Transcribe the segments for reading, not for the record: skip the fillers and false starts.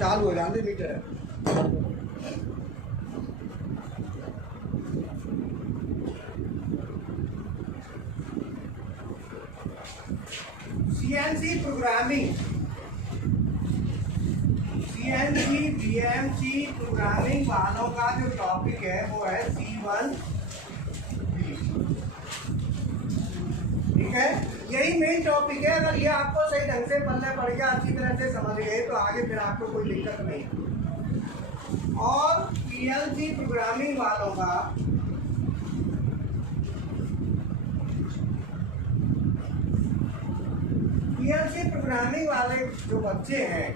चालू हो जाते मीटर है। CNC programming, CNC BMC programming वालों का जो टॉपिक है वो है C1, ठीक है। यही मेन टॉपिक है। अगर ये आपको सही ढंग से पल्ले पड़ गया, अच्छी तरह से समझ गए तो आगे फिर आपको कोई दिक्कत नहीं। और पीएलसी प्रोग्रामिंग वालों का पीएलसी प्रोग्रामिंग वाले जो बच्चे हैं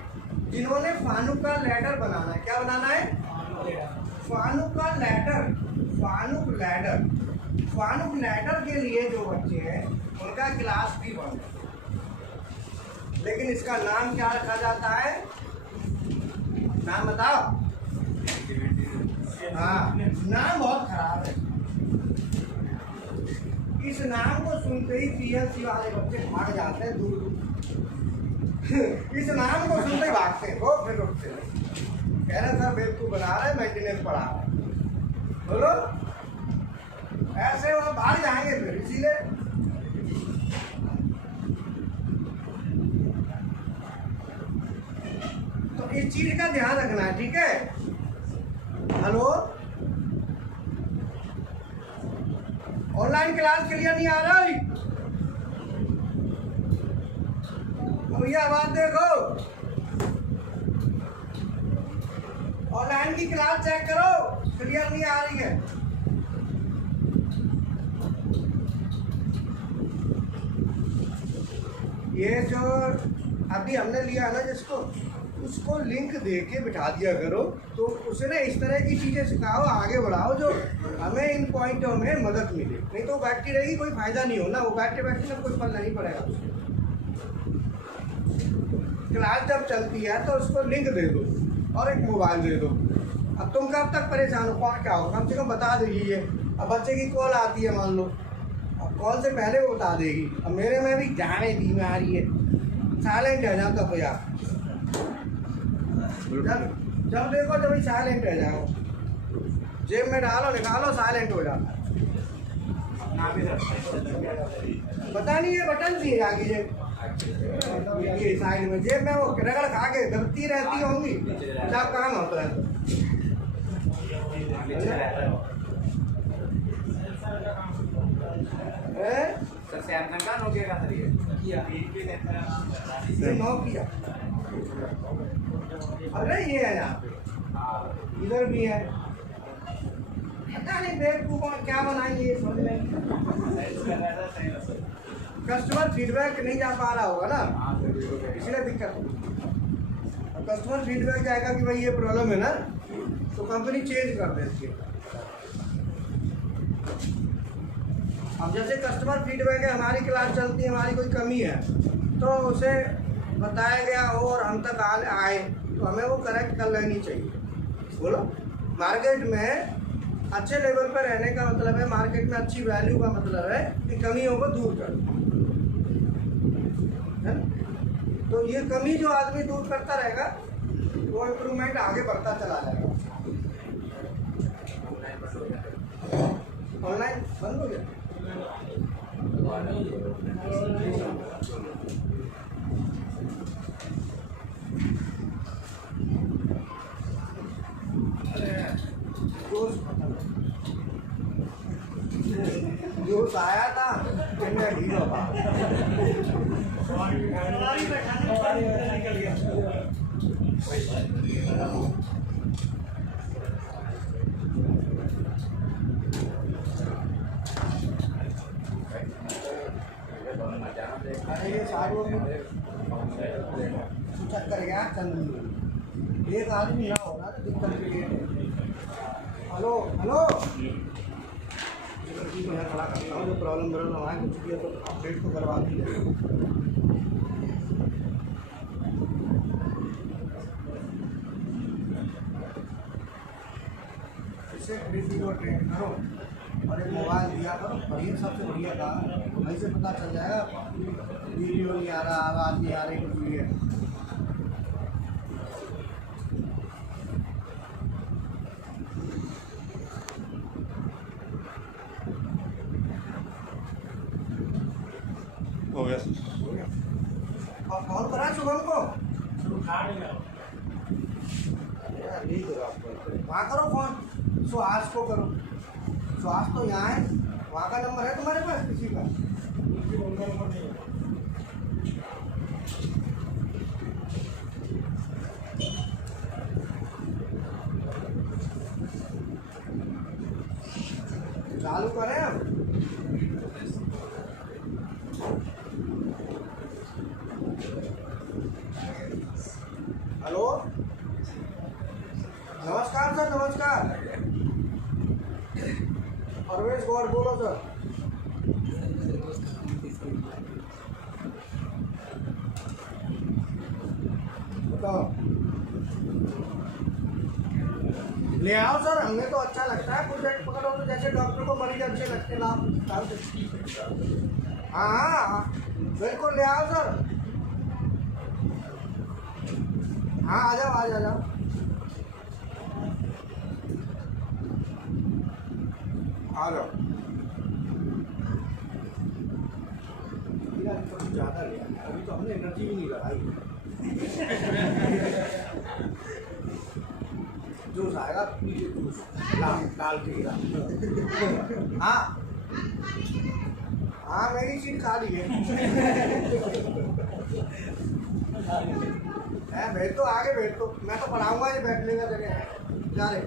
जिन्होंने फानुक का लैडर बनाना है, क्या बनाना है? फानुक का लैडर, फानुक लैडर, फानुक लैडर के लिए जो बच्चे हैं उनका क्लास भी बंद है। लेकिन इसका नाम क्या रखा जाता है? नाम बताओ। हाँ, नाम बहुत खराब है। इस नाम को सुनते ही पीएलसी वाले बच्चे भाग जाते हैं दूर दूर। इस नाम को सुनते ही भागते हैं, वो फिर रुकते हैं, कह रहे सर बेवकूफ बना रहे, मेंटेनेंस पढ़ा रहे। बोलो, ऐसे वो भाग जाएंगे फिर। इसीलिए तो इस चीज का ध्यान रखना है, ठीक है। हेलो, ऑनलाइन क्लास क्लियर नहीं आ रही? भैया आवाज देखो, ऑनलाइन की क्लास चेक करो, क्लियर नहीं आ रही है। ये जो अभी हमने लिया ना जिसको, उसको लिंक दे के बिठा दिया करो, तो उसे ना इस तरह की चीज़ें सिखाओ, आगे बढ़ाओ जो हमें इन पॉइंटों में मदद मिले। नहीं तो बैठती रहेगी, कोई फायदा नहीं हो ना, वो बैठते बैठते ना कुछ पढ़ना नहीं पड़ेगा। क्लास जब चलती है तो उसको लिंक दे दो और एक मोबाइल दे दो। अब तुम कब तक परेशान हो, कौन क्या हो, कम से कम बता दीजिए। अब बच्चे की कॉल आती है मान लो, अब कॉल से पहले वो बता देगी। अब मेरे में भी जाने बीमारी है, साइलेंट है जाता तो यार, जब देखो जब साइलेंट रह जाओ, जेब में डालो निकालो साइलेंट हो जाता है। पता नहीं ये बटन दिए आगे ये साइड में, जेब में वो रगड़ खा के दबती रहती होंगी जब काम होता है। सैमसंग का नोकिया का नोकिया, अरे ये है यहाँ पे, इधर भी है। पता नहीं बेवकूफ क्या बनाएंगे ये समझ में। कस्टमर फीडबैक नहीं जा पा रहा होगा ना, इसलिए दिक्कत। कस्टमर फीडबैक जाएगा कि भाई ये प्रॉब्लम है ना, तो कंपनी चेंज कर देती है। अब जैसे कस्टमर फीडबैक है, हमारी क्लास चलती है, हमारी कोई कमी है तो उसे बताया गया हो और हम तक आए तो हमें वो करेक्ट कर लेनी चाहिए। बोलो, मार्केट में अच्छे लेवल पर रहने का मतलब है, मार्केट में अच्छी वैल्यू का मतलब है कि कमियों को दूर कर, है ना। तो ये कमी जो आदमी दूर करता रहेगा वो इम्प्रूवमेंट आगे बढ़ता चला जाएगा। ऑनलाइन बंद हो गया। जोश आया था कितना ढीला था। अरे ये सारों चक्कर गया चंद, एक आदमी ना होना तो दिक्कत के लिए। हेलो हेलो, मैं खड़ा करता हूँ, जो प्रॉब्लम आए कुछ भी तो अपडेट तो करवा दीजिए। इससे वीडियो ट्रेन करो और एक मोबाइल दिया करो, बढ़िया सबसे बढ़िया काम, वहीं से पता चल जाएगा वीडियो नहीं आ रहा, आवाज़ नहीं आ रही, कुछ भी है। हो गया। और कॉल करा शुभम को, वहाँ करो फोन, सुहास को करो। सुहास तो यहाँ है, वहाँ का नंबर है तुम्हारे पास किसी का? चालू करें हम। हेलो, नमस्कार सर, नमस्कार। परवेश गौर बोलो सर। बताओ। ले आओ सर, हमें तो अच्छा लगता है। कुछ बेड पकड़ो तो जैसे डॉक्टर को मरीज अच्छे लगते ना। हाँ हाँ बिल्कुल, ले आओ सर। हाँ आ जाओ, आ जाओ। आ जाओ। ज़्यादा लिया, अभी तो हमने एनर्जी भी नहीं लगाई। जूस आएगा, पीछे जूस डाल के गिरा। हाँ हाँ, मेरी सीट खाली है। बैठ तो, आगे बैठ तो, मैं तो पढ़ाऊंगा, ये बैठने का जगह है। जा रहे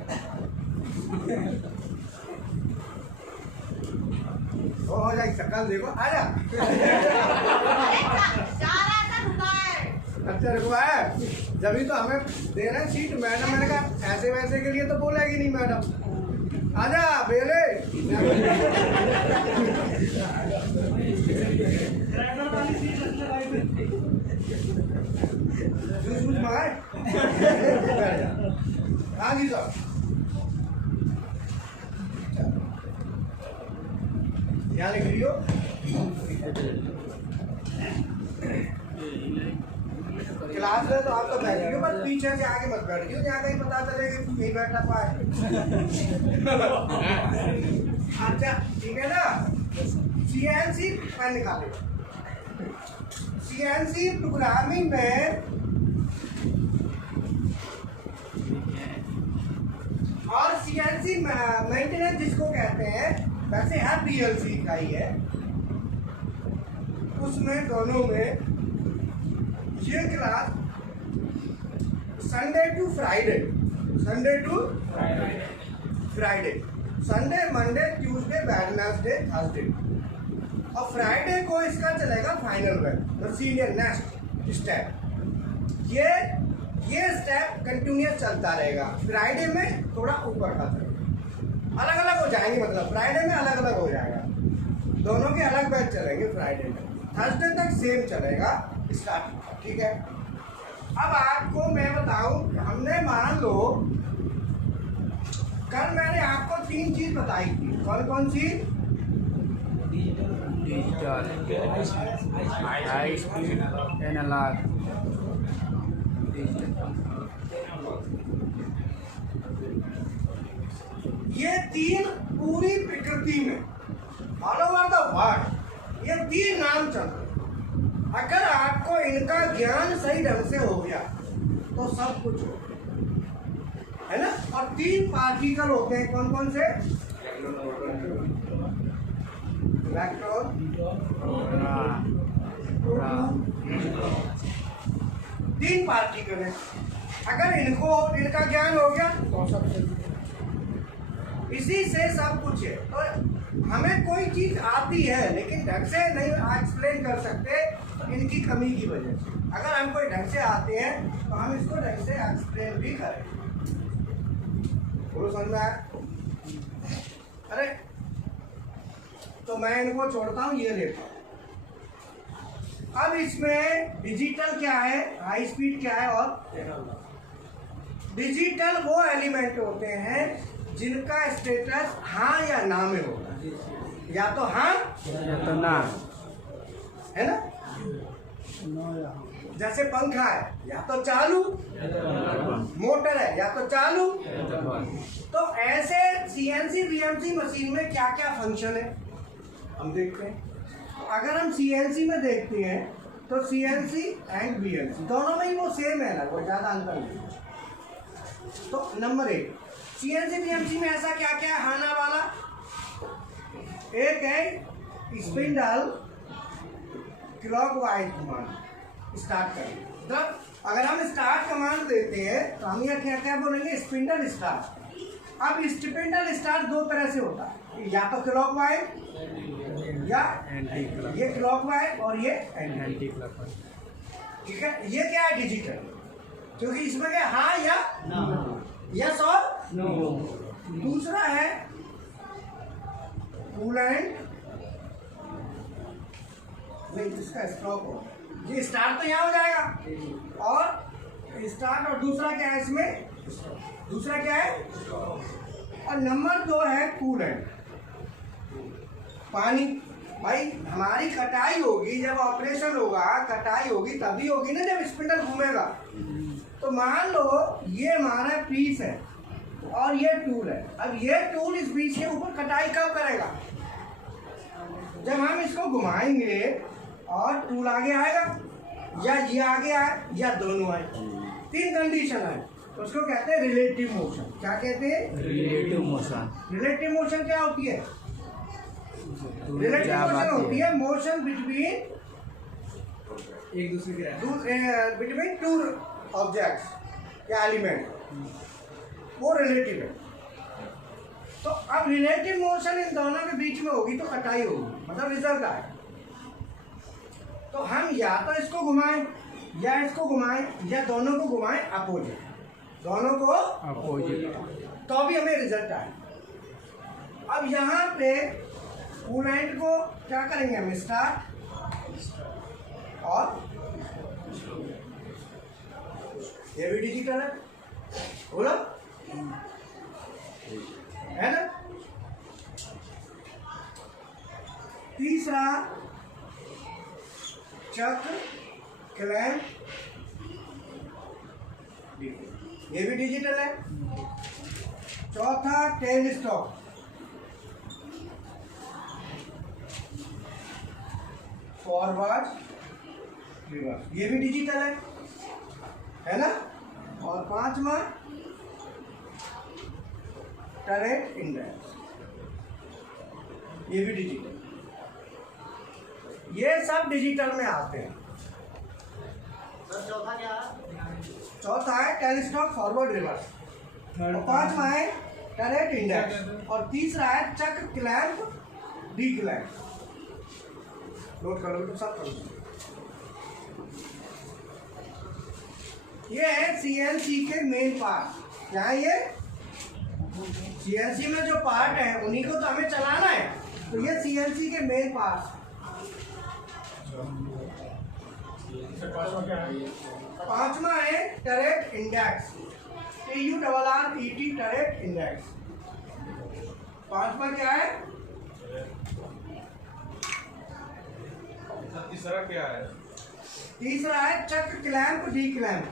हो जाए, शक्ल देखो, आ जा। अच्छा रुकवा है, जब तो हमें दे रहे हैं सीट। मैडम, मैंने कहा ऐसे वैसे के लिए तो बोलेगी नहीं मैडम। आजा बेले। जूस वूस मंगाए? हाँ जी सर। यहाँ लिख रही हो? क्लास में तो आप तो बैठ रही हो, पर पीछे से आगे मत बैठ रही हो, यहाँ कहीं पता चले कि नहीं बैठा पाए। अच्छा ठीक है ना। CNC पेन निकाले। CNC प्रोग्रामिंग में और CNC मेंटेनेंस जिसको कहते हैं, वैसे है PLC का ही है। उसमें दोनों में ये class Sunday to Friday, Sunday Monday Tuesday Wednesday Thursday, और फ्राइडे को इसका चलेगा final web, senior next step. ये स्टेप कंटिन्यूस चलता रहेगा। फ्राइडे में थोड़ा ऊपर का चलेगा, अलग अलग हो जाएंगे, मतलब फ्राइडे में अलग अलग हो जाएगा, दोनों के अलग बैच चलेंगे। फ्राइडे में थर्सडे तक सेम चलेगा स्टार्ट, ठीक है। अब आपको मैं बताऊं, हमने मान लो कल मैंने आपको 3 चीज बताई थी। कौन कौन सी? डिजिटल, हाई स्पीड, एनालॉग, ये 3 पूरी प्रकृति में, ऑल ओवर द वर्ल्ड, ये 3 नाम चल रहे। अगर आपको इनका ज्ञान सही ढंग से हो गया तो सब कुछ हो गया, है ना। और 3 पार्टिकल होते हैं, कौन कौन से? इलेक्ट्रॉन, प्रोटॉन, 3 पार्टिकल है। अगर इनका ज्ञान हो गया तो सब कुछ, इसी से सब कुछ है। तो हमें कोई चीज आती है लेकिन ढंग से नहीं एक्सप्लेन कर सकते, इनकी कमी की वजह से। अगर हम कोई ढंग से आते हैं तो हम इसको ढंग से एक्सप्लेन भी करेंगे। बोलो समझ में आया? अरे तो मैं इनको छोड़ता हूँ, ये लेता हूँ। अब इसमें डिजिटल क्या है, हाई स्पीड क्या है, और डिजिटल वो एलिमेंट होते हैं जिनका स्टेटस हाँ या ना में होगा। या तो हाँ या तो ना, है ना। जैसे पंखा है, या तो चालू, मोटर है, या तो चालू। तो ऐसे CNC VMC मशीन में क्या क्या फंक्शन है हम देखते हैं। अगर हम सीएनसी में देखते हैं तो सीएनसी एंड बीएनसी दोनों में ही वो सेम है ना, वो ज़्यादा अंतर नहीं। तो नंबर 1 सीएनसी बीएनसी में ऐसा क्या क्या है आना वाला, एक है स्पिंडल क्लॉकवाइज कमांड स्टार्ट करेंगे। मतलब अगर हम स्टार्ट कमांड देते हैं तो हम यहाँ क्या क्या बोलेंगे, स्पिंडल स्टार्ट। अब स्पिंडल स्टार्ट दो तरह से होता है, या तो क्लॉकवाइज या ये क्लॉकवाइज और ये एंटी क्लॉकवाइज। ठीक है, ये क्या है, डिजिटल, क्योंकि इसमें क्या हाँ या यस और नो। दूसरा है कूलेंट, नहीं इसका स्ट्रोक हो, ये स्टार्ट तो यहाँ हो जाएगा और स्टार्ट, और दूसरा क्या है इसमें, दूसरा क्या है, और नंबर 2 है कूलेंट, पानी। भाई हमारी कटाई होगी जब ऑपरेशन होगा, कटाई होगी तभी होगी ना जब स्पिंडल घूमेगा। तो मान लो ये हमारा पीस है और ये टूल है, अब ये टूल इस पीस के ऊपर कटाई कब करेगा, जब हम इसको घुमाएंगे और टूल आगे आएगा, या ये आगे आए या दोनों आए। 3 कंडीशन है, तो उसको कहते हैं रिलेटिव मोशन। क्या कहते हैं, रिलेटिव मोशन। रिलेटिव मोशन क्या होती है, रिलेटिव मोशन होती है मोशन बिटवीन एक दूसरे के, बिटवीन टू ऑब्जेक्ट्स या एलिमेंट, वो रिलेटिव है। तो अब रिलेटिव मोशन इन दोनों के बीच में होगी तो कटाई होगी, मतलब रिजल्ट आए। तो हम या तो इसको घुमाएं या इसको घुमाएं या दोनों को घुमाएं अपोजिट, दोनों को अपोजिट, तो भी हमें रिजल्ट आए। अब यहाँ पे कूलेंट को क्या करेंगे हम, स्टार्ट, और ये भी डिजिटल है, बोलो है ना। तीसरा चक्र, क्लैंप, ये भी डिजिटल है। चौथा टेल स्टॉक, फॉरवर्ड, रिवर्स, ये भी डिजिटल है ना। और 5वां टरेट इंडेक्स, ये भी डिजिटल। ये सब डिजिटल में आते हैं। चौथा क्या है, चौथा है टेलीस्टॉक, फॉरवर्ड, रिवर्स, और 5वां है टरेट इंडेक्स, और तीसरा है चक्र, क्लैंप, डी क्लैंप। नोट कर लो तो सब कर लो। ये है सीएनसी के मेन पार्ट। क्या है ये, सीएनसी में जो पार्ट है उन्हीं को तो हमें चलाना है, तो ये सीएनसी के मेन पार्ट। 5वां है turret index, TURRET turret index. 5वां क्या है, तीसरा क्या है, तीसरा है चक्र, क्लैंप, डी क्लैंप,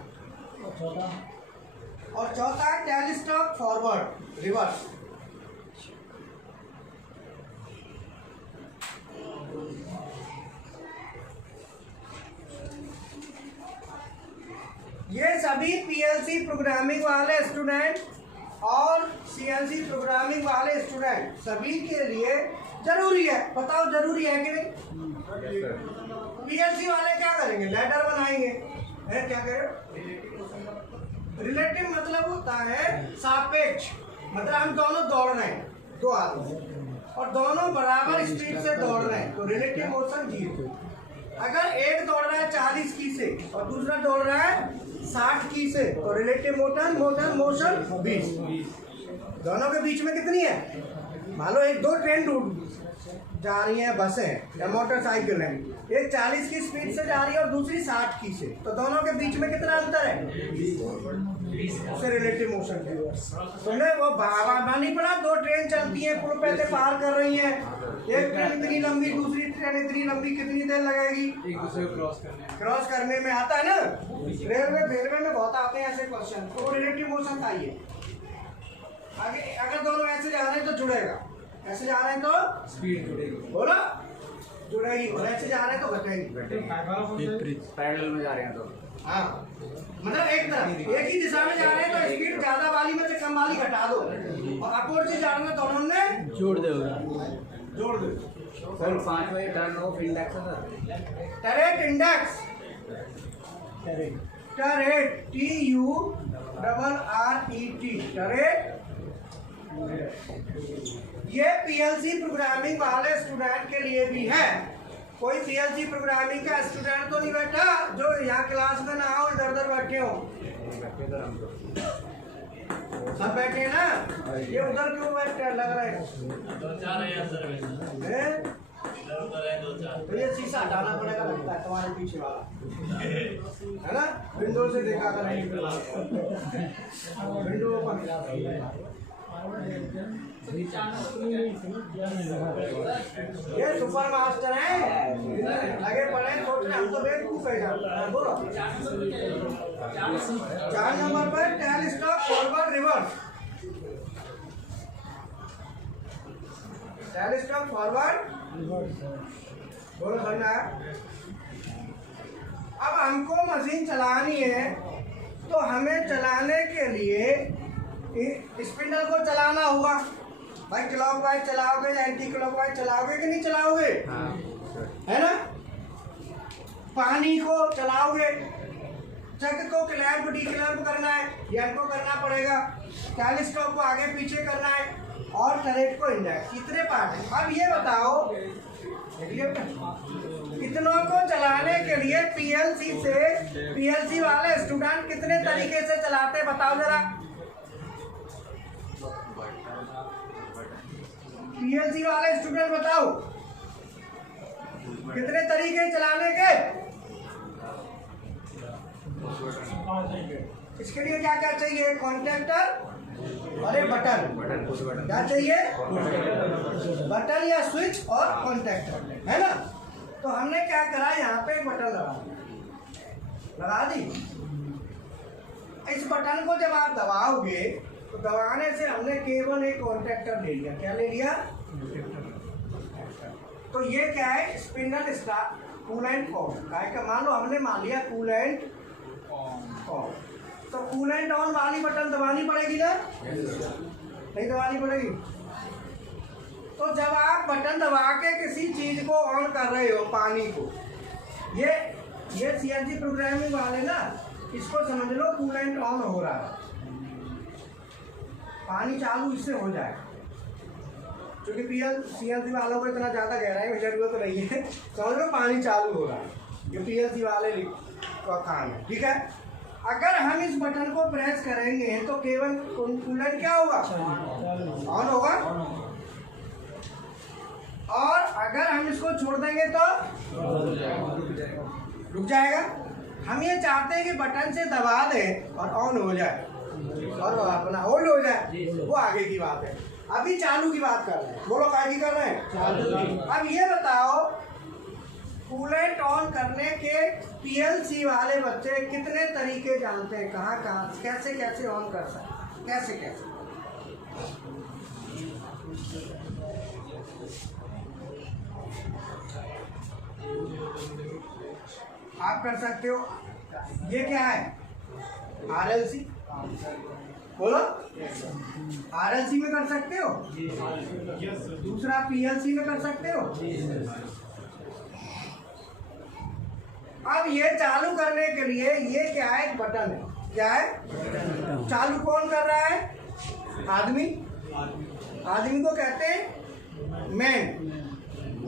और चौथा है टेलीस्टॉक, फॉरवर्ड, रिवर्स। ये सभी पीएलसी प्रोग्रामिंग वाले स्टूडेंट और सीएनसी प्रोग्रामिंग वाले स्टूडेंट सभी के लिए जरूरी है। बताओ जरूरी है कि नहीं। पीएलसी वाले क्या करेंगे, लैडर बनाएंगे, है क्या करें, रिलेटिव मतलब होता है सापेक्ष, मतलब हम दोनों दौड़ रहे हैं, 2 आदमी और दोनों बराबर स्पीड से दौड़ रहे हैं, तो रिलेटिव मोशन 0। अगर एक दौड़ रहा है 40 की से और दूसरा दौड़ रहा है 60 की से, तो रिलेटिव मोशन 20। दोनों के बीच में कितनी है, मान लो 2 ट्रेन रूट जा रही हैं, बसें या मोटरसाइकिल है, एक 40 की स्पीड से जा रही है और दूसरी 60 की से, तो दोनों के बीच में कितना अंतर है, 20 से रिलेटिव मोशन की। तुमने वो बाबा नहीं पड़ा, 2 ट्रेन चलती हैं, पुल पे से पार कर रही हैं, एक ट्रेन इतनी लंबी, दूसरी ट्रेन इतनी लंबी, कितनी देर लगेगी एक दूसरे को क्रॉस करने में। आता है ना, रेलवे में बहुत आते हैं ऐसे क्वेश्चन, तो रिलेटिव मोशन चाहिए। आगे अगर दोनों ऐसे जा रहे हैं तो जुड़ेगा, ऐसे जा रहे हैं तो स्पीड जुड़ेगी। बोलो जुड़ेगी, ऐसे जा रहे हैं तो घटेगी। पैरेलल में जा रहे हैं तो हाँ, मतलब एक तरफ एक ही दिशा में जा रहे हैं तो स्पीड ज्यादा वाली में से कम वाली घटा दो, और अपोजिट से जा रहे हैं तो उन्होंने जोड़ दोगे। जोड़ दो। सर 5 बजे टर्न ऑफ इंडेक्स है sir. Turret index, turret TURRET, turret. ये पीएलसी प्रोग्रामिंग वाले स्टूडेंट के लिए भी है। कोई पीएलसी प्रोग्रामिंग का स्टूडेंट तो नहीं बैठा जो यहाँ क्लास में ना हो, इधर उधर बैठे हो। सब बैठे हैं ना, ये उधर क्यों बैठे लग रहा है? तो ये शीशा हटाना पड़ेगा लगता है तुम्हारे पीछे वाला, है ना? विंडो से देखा कर विंडो ओपन। ये सुपर मास्टर है, लगे पड़े सोच रहे हम तो बेवकूफ है। बोलो 4 नंबर पर tail stop forward reverse, tail stop forward बोलो करना है। अब हमको मशीन चलानी है तो हमें चलाने के लिए स्पिंडल को चलाना होगा। भाई क्लॉकवाइज चलाओगे या एंटी क्लॉकवाइज चलाओगे कि नहीं चलाओगे? है ना? पानी को चलाओगे, चक को क्लैंप डी क्लैंप करना है, या इनको करना पड़ेगा, टेलीस्कोप को आगे पीछे करना है, और टरेट को इंडेक्स। कितने पार्ट है? अब ये बताओ कितनों को चलाने के लिए पीएलसी वाले स्टूडेंट कितने तरीके से चलाते बताओ जरा। पीएलसी वाले स्टूडेंट बताओ कितने तरीके चलाने के? इसके लिए क्या क्या चाहिए? कॉन्टैक्टर और एक बटन। क्या चाहिए? बटन या स्विच और कॉन्टैक्टर, है ना? तो हमने क्या करा, यहाँ पे एक बटन लगा दी। इस बटन को जब आप दबाओगे तो दबाने से हमने केवल एक कॉन्टैक्टर ले लिया। क्या ले लिया? तो ये क्या है? स्पिंडल स्टार्ट कूलेंट कॉम का मान लो हमने मान लिया कूलेंट कॉम। तो कूलेंट ऑन वाली बटन दबानी पड़ेगी ना? नहीं दबानी पड़ेगी। तो जब आप बटन दबा के किसी चीज को ऑन कर रहे हो, पानी को, ये सीएनसी प्रोग्रामिंग वाले ना इसको समझ लो कूलेंट ऑन हो रहा है, पानी चालू इससे हो जाए। क्योंकि सीएनसी वालों को इतना ज़्यादा गहराई में जरूरत तो नहीं है, समझ लो पानी चालू हो रहा है, ये पीएलसी वाले का काम है। ठीक है, अगर हम इस बटन को प्रेस करेंगे तो केवल कूलेंट क्या होगा? ऑन होगा। और अगर हम इसको छोड़ देंगे तो रुक जाएगा। हम ये चाहते हैं कि बटन से दबा दें और ऑन हो जाए और अपना होल्ड हो जाए, वो आगे की बात है। अभी चालू की बात कर रहे हैं। बोलो काय की कर रहे हैं? चालू। अब ये बताओ कूलेंट ऑन करने के पीएलसी वाले बच्चे कितने तरीके जानते हैं? कहाँ कहाँ कैसे कैसे ऑन कर सकते? कैसे कैसे? आप कर सकते हो। ये क्या है? आरएलसी। बोलो आरएलसी में कर सकते हो। दूसरा पीएलसी में कर सकते हो। अब ये चालू करने के लिए ये क्या है? एक बटन है। क्या है? चालू कौन कर रहा है? आदमी। आदमी को कहते हैं मैन।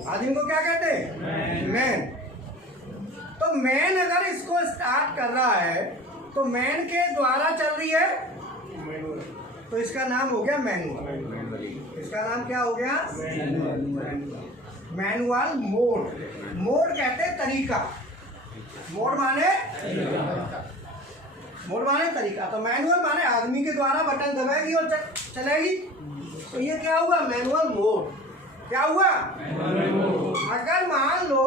आदमी को क्या कहते हैं? मैन। तो मैन अगर इसको स्टार्ट कर रहा है तो मैन के द्वारा चल रही है, तो इसका नाम हो गया मैनुअल। इसका नाम क्या हो गया? Manual mode. मोड कहते हैं तरीका। मोड माने तरीका। तो मैनुअल माने आदमी के द्वारा बटन दबाएगी और चलेगी। तो ये क्या हुआ? Manual mode. क्या हुआ? अगर मान लो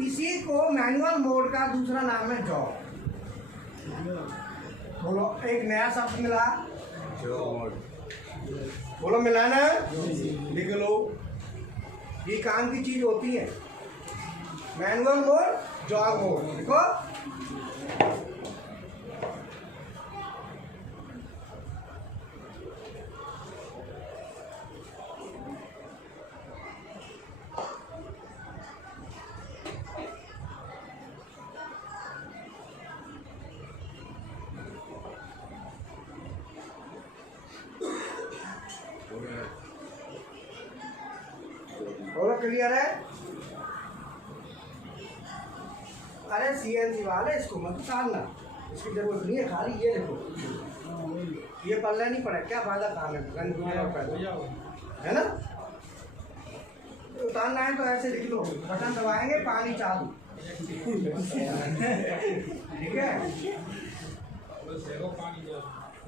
इसी को मैनुअल मोड का दूसरा नाम है जॉब। बोलो एक नया शब्द मिला। बोलो मिला ना? लिख लो। ये काम की चीज होती है। Manual mode, jog mode. देखो बोलो क्लियर है? अरे सीएनसी वाले इसको मत उतारना, इसकी जरूरत नहीं है। खाली ये देखो, ये पल्ला नहीं पड़ा, क्या फायदा काम है, है ना? तो उतारना है तो ऐसे लिख लो, बटन दबाएंगे पानी चालू। ठीक है,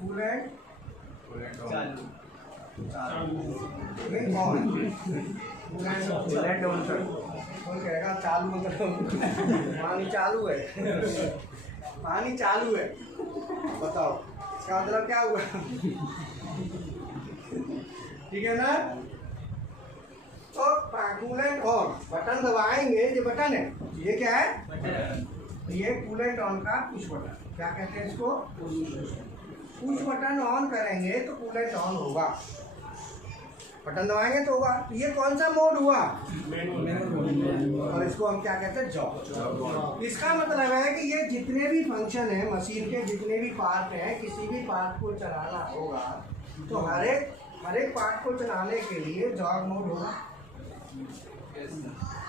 कूलेंट चालू नहीं ऑन, कूलेंट ऑन सर। कौन कहेगा चालू मतलब पानी चालू है? पानी चालू है, बताओ इसका मतलब क्या हुआ? ठीक है ना? तो कूलेंट ऑन, बटन दबाएंगे, ये बटन है, ये क्या है? ये कूलेंट ऑन का पुश बटन, क्या कहते हैं इसको? पुश बटन ऑन करेंगे तो कूलेंट ऑन होगा, बटन दबाएंगे तो होगा। तो ये कौन सा मोड हुआ? और इसको हम क्या कहते हैं? जॉब। इसका मतलब है कि ये जितने भी फंक्शन है मशीन के, जितने भी पार्ट हैं, किसी भी पार्ट को चलाना होगा तो हर एक पार्ट को चलाने के लिए जॉब मोड होगा।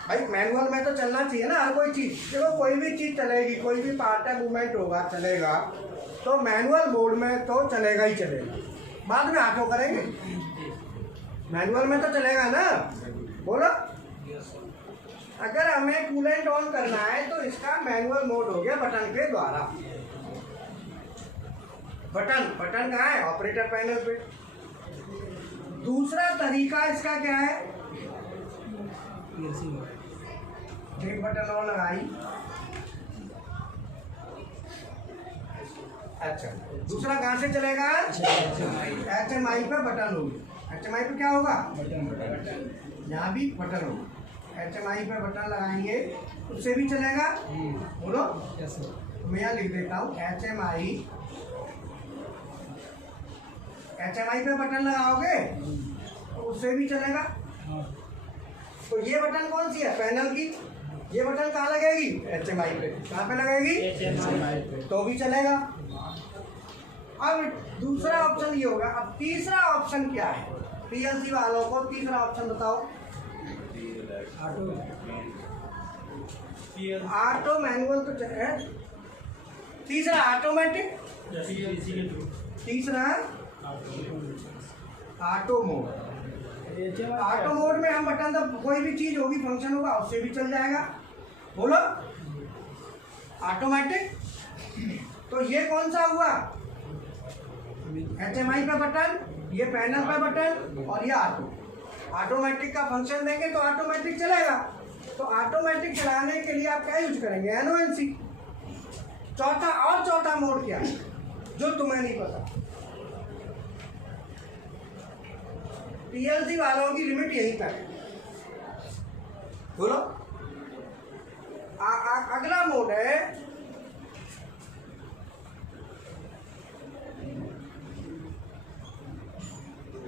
भाई मैनुअल में तो चलना चाहिए ना हर कोई चीज़। देखो कोई भी चीज़ चलेगी, कोई भी पार्ट है मूवमेंट होगा, चलेगा तो मैनुअल मोड में तो चलेगा ही चलेगा, बाद में ऑटो करेंगे। मैनुअल में तो चलेगा ना, बोलो। अगर हमें कूलेंट ऑन करना है तो इसका मैनुअल मोड हो गया बटन के द्वारा। बटन कहाँ है? ऑपरेटर पैनल पे। दूसरा तरीका इसका क्या है? एक बटन और लगाई, अच्छा दूसरा कहाँ से चलेगा? HMI पे बटन होगी। HMI पे क्या होगा? बटन। यहाँ भी बटन होगा, HMI पे बटन लगाएंगे उससे भी चलेगा। बोलो। मैं यहाँ लिख देता हूँ HMI पे बटन लगाओगे तो उससे भी चलेगा। तो ये बटन कौन सी है? पैनल की। ये बटन कहाँ लगेगी? HMI पे। कहाँ पे लगेगी? तो भी चलेगा। अब दूसरा ऑप्शन ये होगा। अब तीसरा ऑप्शन क्या है? पीएलसी वालों को तीसरा ऑप्शन बताओ। ऑटो मैनुअल तो है, तीसरा ऑटोमेटिक, तीसरा ऑटो मोड। ऑटो मोड में हम बटन दब, कोई भी चीज होगी, फंक्शन होगा, उससे भी चल जाएगा। बोलो। ऑटोमेटिक, तो ये कौन सा हुआ? HMI पे बटन, ये पैनल पे बटन और ये ऑटो। ऑटोमेटिक का फंक्शन देंगे तो ऑटोमेटिक चलेगा। तो ऑटोमेटिक चलाने के लिए आप क्या यूज करेंगे? NONC। चौथा मोड क्या है जो तुम्हें नहीं पता? पीएलसी वालों की लिमिट यहीं तक है। बोलो। अगला मोड है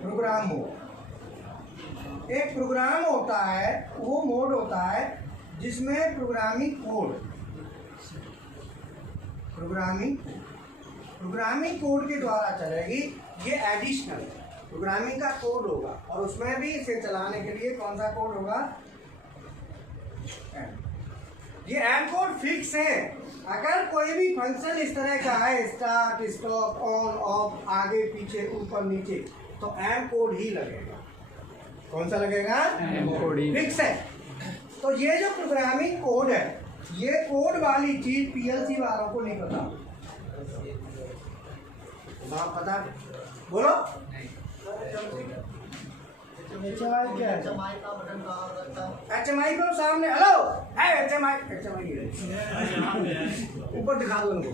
प्रोग्राम मोड। एक प्रोग्राम होता है, वो मोड होता है जिसमें प्रोग्रामिंग कोड के द्वारा चलेगी। ये एडिशनल प्रोग्रामिंग का कोड होगा और उसमें भी इसे चलाने के लिए कौन सा कोड होगा? ये एम कोड फिक्स है। अगर कोई भी फंक्शन इस तरह का है, स्टार्ट, स्टॉप, ऑन, ऑफ, आगे पीछे, ऊपर नीचे, तो एम कोड ही लगेगा। कौन सा लगेगा? एम कोड ही फिक्स है। तो ये जो प्रोग्रामिंग कोड है, ये कोड वाली चीज पीएलसी वालों को नहीं पता। पता? बोलो। HMI को सामने, हेलो HMI ऊपर दिखा दो उनको।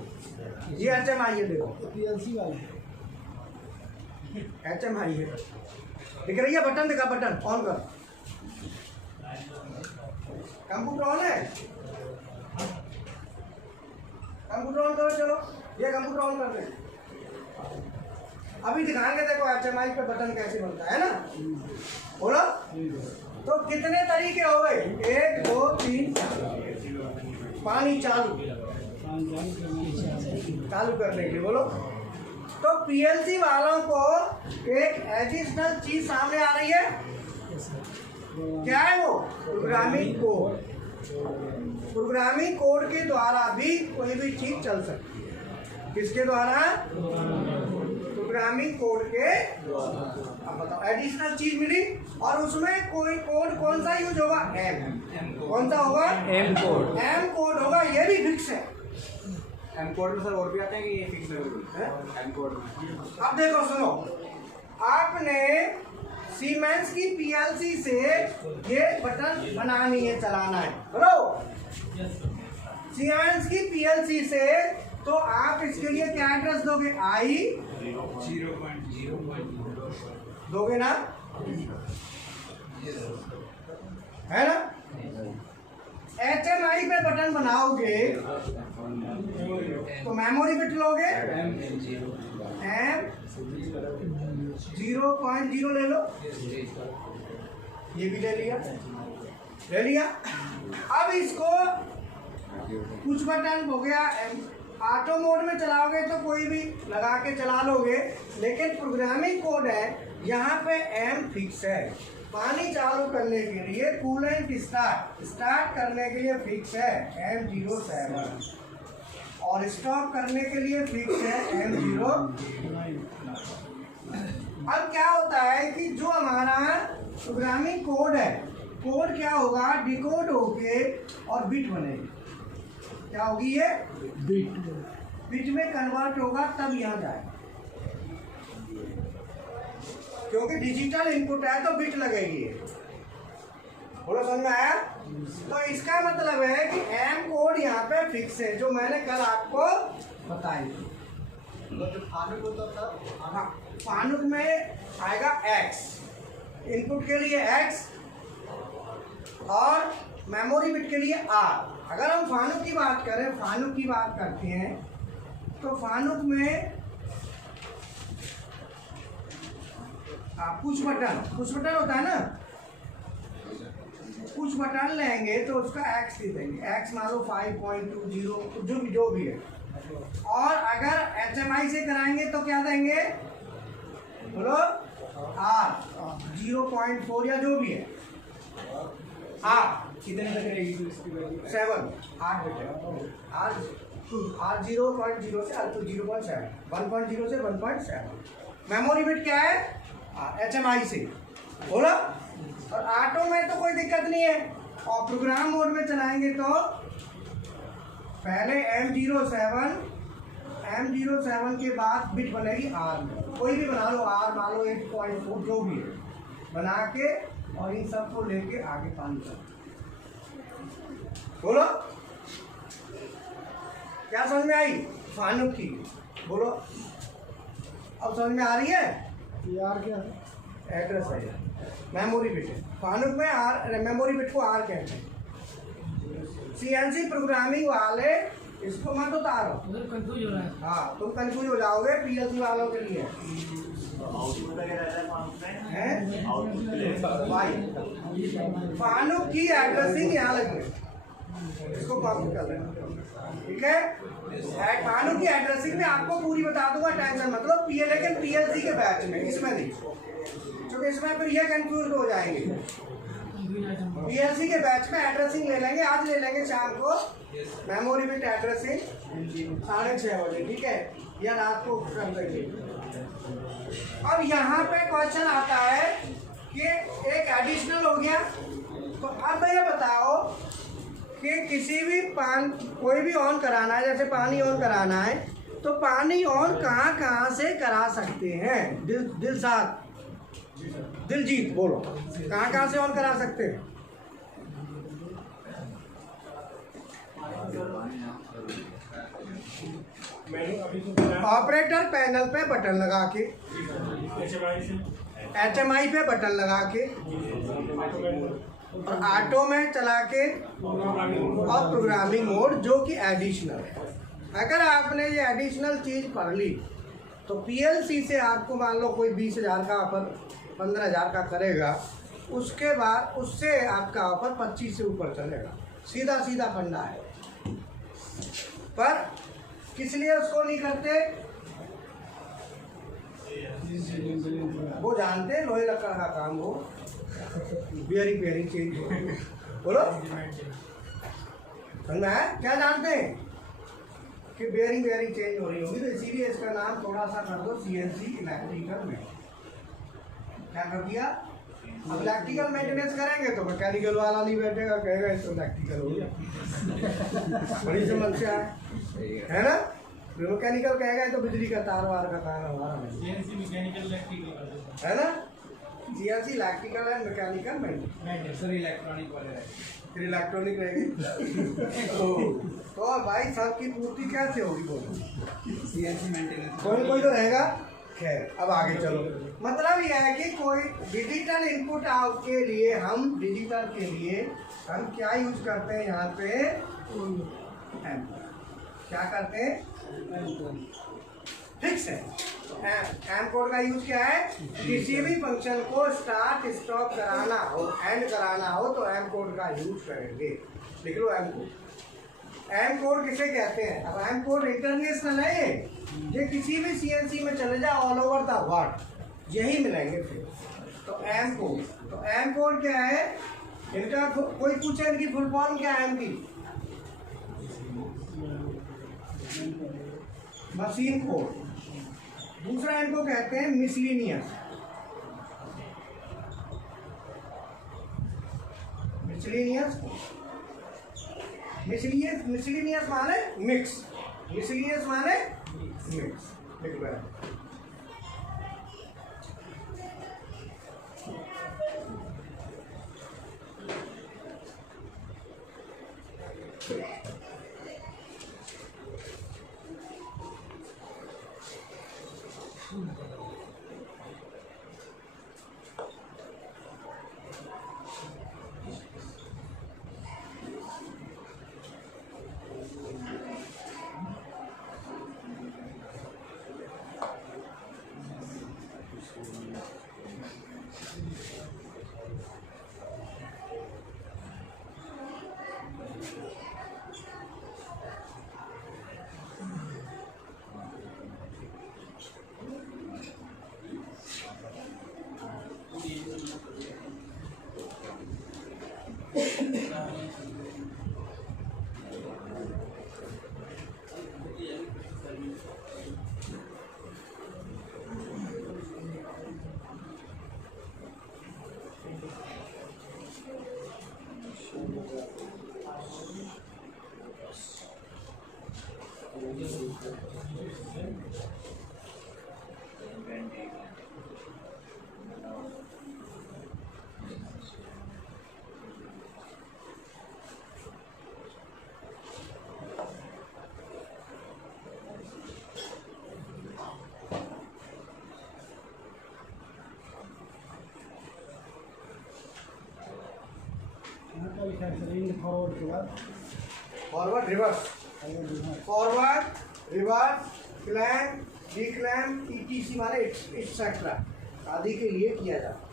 ये HMI है, देखो पीएलसी वाली HMI है, दिख रही है? बटन दिखा, बटन ऑन कर। कंप्यूटर ऑन है, कंप्यूटर ऑन करो। चलो ये कंप्यूटर ऑन कर दे। अभी दिखाएंगे देखो HMI पे बटन कैसे बनता है ना, बोलो। तो कितने तरीके हो गए, 1 2 3 4। पानी चालू करने के लिए बोलो। तो PLC वालों को एक एडिशनल चीज सामने आ रही है, क्या है वो, प्रोग्रामिंग कोड। प्रोग्रामिंग कोड के द्वारा भी कोई भी चीज चल सकती है। किसके द्वारा, प्रोग्रामिंग कोड के। अब बताओ एडिशनल चीज मिली, और उसमें कोई कोड कौन सा यूज होगा, एम। कौन सा होगा, एम कोड। एम कोड होगा, ये भी फिक्स है। एम कोड में सर और भी आते हैं कि ये फिक्स है एम कोड में? अब देखो सुनो, आपने सीमेंस की PLC से ये बटन बनानी है, चलाना है, बोलो। सीमेंस की PLC से तो आप इसके लिए क्या एड्रेस दोगे, I 0.0 दोगे ना, है ना। HMI पे बटन बनाओगे तो मेमोरी बिट लोगे, M 0.0 ले लो, ये भी ले लिया। अब इसको कुछ बटन हो गया, ऑटो मोड में चलाओगे तो कोई भी लगा के चला लोगे, लेकिन प्रोग्रामिंग कोड है, यहाँ पे M फिक्स है। पानी चालू करने के लिए कूलेंट स्टार्ट करने के लिए फिक्स है M07, और स्टॉप करने के लिए फिक्स है M09। अब क्या होता है कि जो हमारा प्रोग्रामिंग कोड है, कोड क्या होगा, डिकोड होके और बिट बनेगी। क्या होगी ये, बिट में कन्वर्ट होगा, तब यहाँ जाएगा। क्योंकि डिजिटल इनपुट है तो बिट लगेगी। बोलो समझ में आया। तो इसका मतलब है कि एम कोड यहाँ पे फिक्स है, जो मैंने कल आपको बताई। हाँ, फानुक में आएगा X, इनपुट के लिए X और मेमोरी बिट के लिए R। अगर हम फानुक की बात करें, फानुक की बात करते हैं, तो फानुक में पुश बटन होता है ना, पुश बटन लेंगे तो उसका X दे देंगे, X मान लो 5.20 जो भी है। और अगर HMI से कराएंगे तो क्या देंगे, बोलो, R 0.4 या जो भी है, R कितने तक रहेगी तो इसकी वैल्यू? 7, 8 बेटे, R 0.0 से R 0.7, 1.0 से 1.7। मेमोरी बिट क्या है, HMI से, बोलो। और ऑटो में तो कोई दिक्कत नहीं है, और प्रोग्राम मोड में चलाएंगे तो पहले M07 के बाद बिट बनेगी R, कोई भी बना लो, R मान लो 8.4 जो भी है, बना के और इन सबको लेके आगे पानी चलो। बोलो क्या समझ में आई फानुक की, बोलो। अब समझ में आ रही है, यार क्या है, एड्रेस है, मेमोरी बिट है। फानुक में आर, मेमोरी बिट को आर कहते हैं। CNC प्रोग्रामिंग वाले इसको मत उतारो, कंफ्यूज हो रहा है। हाँ, तुम कंफ्यूज हो जाओगे, PLC वालों के लिए फानुक की एड्रेसिंग यहाँ लगी है, इसको कॉपी कर लेना, ठीक है। फानुक की एड्रेसिंग में आपको पूरी बता दूंगा, टेंशन मतलब लेकिन PLC के बैच में इसमें नहीं, क्योंकि इसमें फिर ये कंफ्यूज हो जाएंगे। PLC के बैच में एड्रेसिंग ले लेंगे, आज ले लेंगे शाम को मेमोरी बिट एड्रेसिंग 6:30 बजे, ठीक है, या रात को कर देंगे। अब यहाँ पे क्वेश्चन आता है कि एक एडिशनल हो गया, तो अब ये बताओ कि किसी भी कोई भी ऑन कराना है, जैसे पानी ऑन कराना है, तो पानी ऑन कहाँ से करा सकते हैं, दिलजीत बोलो, कहाँ से ऑन करा सकते हैं। ऑपरेटर पैनल पे बटन लगा के, HMI पे बटन लगा के, और ऑटो में चला के और प्रोग्रामिंग मोड जो कि एडिशनल है। अगर आपने ये एडिशनल चीज़ पढ़ ली तो पीएलसी से आपको मान लो कोई 20,000 का ऑफर 15,000 का करेगा, उसके बाद उससे आपका ऑफर 25 से ऊपर चलेगा। सीधा सीधा फंडा है। पर किस लिए उसको नहीं करते? वो जानते हैं लोहे लकड़ का काम हो, बियरिंग चेंज हो। बोलो समझ में है? क्या जानते हैं कि बियरिंग चेंज हो रही होगी, तो इसीलिए इसका नाम थोड़ा सा कर दो सीएनसी इलेक्ट्रिकल मेंटेनेंस। क्या कर दिया? अब इलेक्ट्रिकल मेंटेनेंस करेंगे तो मैकेनिकल वाला नहीं बैठेगा, कहेगा इसको इलेक्ट्रिकल हो गया। बड़ी समस्या है ना? मैकेनिकल कहेगा तो बिजली का तार वार का काम हमारा नहीं, मैकेनिकल इलेक्ट्रिकल है ना? CNC electrical and mechanical maintenance, sir electronic वाले रहेंगे, फिर इलेक्ट्रॉनिक रहेगी। तो भाई सबकी पूर्ति कैसे होगी? बोलो सीएनसी मेंटेनेंस कोई तो रहेगा। खैर अब आगे चलो। मतलब यह है कि कोई डिजिटल इनपुट आउट के लिए हम डिजिटल के लिए हम क्या यूज करते हैं यहाँ पे? क्या करते हैं? फिक्स है। एम कोड का यूज क्या है? किसी भी फंक्शन को स्टार्ट स्टॉप कराना हो, एंड कराना हो तो एम कोड का यूज करेंगे। लिख लो एम कोड। एम कोड किसे कहते हैं? अब एम कोड इंटरनेशनल है, ये किसी भी सीएनसी में चले जाओ ऑल ओवर द वर्ल्ड यही मिलेंगे फिर। तो एम कोड क्या है? इनका कोई पूछे इनकी फुल फॉर्म क्या है? एम की मशीन कोड। दूसरा इनको कहते हैं मिसलिनियस। मिसलिनियस माने मिक्स। मिसलिनियस माने मिक्स। लिख लो। फॉरवर्ड रिवर्स, क्लैम, डिक्लैम, ईटीसी माने एक्सेट्रा आदि के लिए किया जाता है।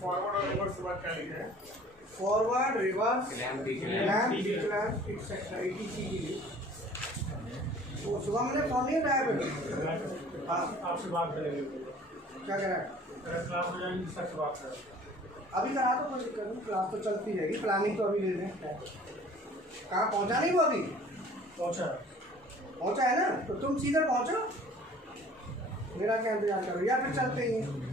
फॉरवर्ड और रिवर्स बात क्या लिखा है? Forward, reverse, clamp, clamp, declamp, etcetera ETC के लिए। तो सुबह मैंने फोन नहीं उठाया फिर। हाँ आपसे बात करेंगे, क्या करा? क्लास हो जाएगी, सर से बात करें। अभी करा तो कोई दिक्कत नहीं, क्लास तो चलती रहेगी, प्लानिंग तो अभी ले लें। कहाँ पहुँचा नहीं वो अभी? पहुँचा है ना? तो तुम सीधा पहुँचो, मेरा क्या इंतजार करो, या फिर चलते ही हैं।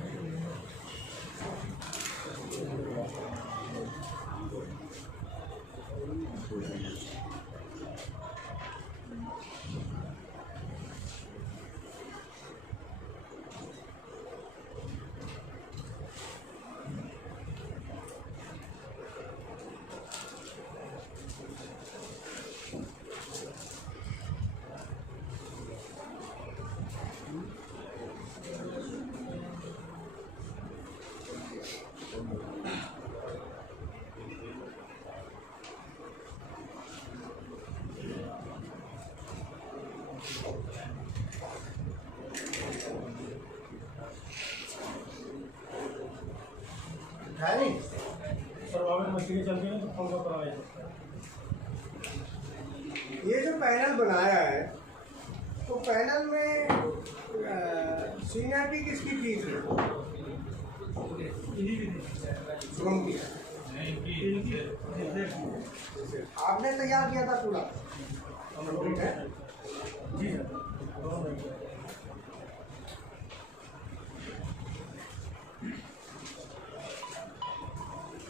है नहीं सर वहाँ पे मशीनें चलती हैं तो फोन का करवाया जाता है। ये जो पैनल बनाया है तो पैनल में सीनियरिटी किसकी थी इसमें? शुभम की। आपने तैयार किया था पूरा? ठीक है जी sir.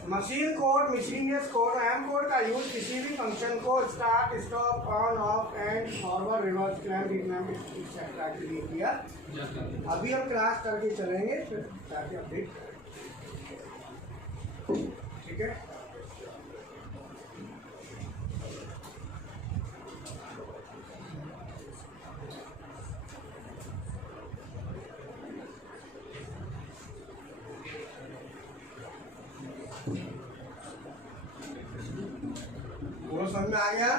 Machine code, miscellaneous code, M code का यूज किसी भी फंक्शन को start, stop, on, off, end, forward, reverse, clamp, declamp etcetera के लिए किया। अभी हम क्लास करके चलेंगे फिर ताकि अपडेट करें। ठीक है। वो समझ में आ गया?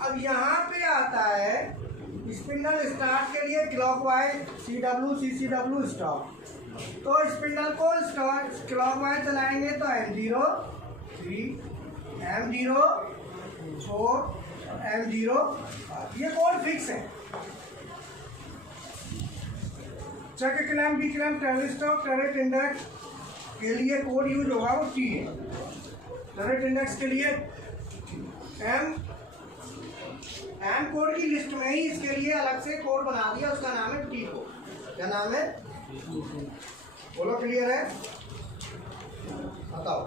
अब यहाँ पे आता है स्पिंडल स्टार्ट के लिए क्लॉकवाइज CW स्टॉप। तो स्पिंडल को क्लॉकवाइज चलाएंगे तो M0 3 M0 4 M0, ये कोड फिक्स है। Chuck clamp, declamp, turn stop, turret index के लिए कोड यूज होगा वो T है। टर्रेट इंडेक्स के लिए एम कोड की लिस्ट में ही इसके लिए अलग से कोड बना दिया, उसका नाम है टी कोड। क्या नाम है? बोलो, क्लियर है? बताओ।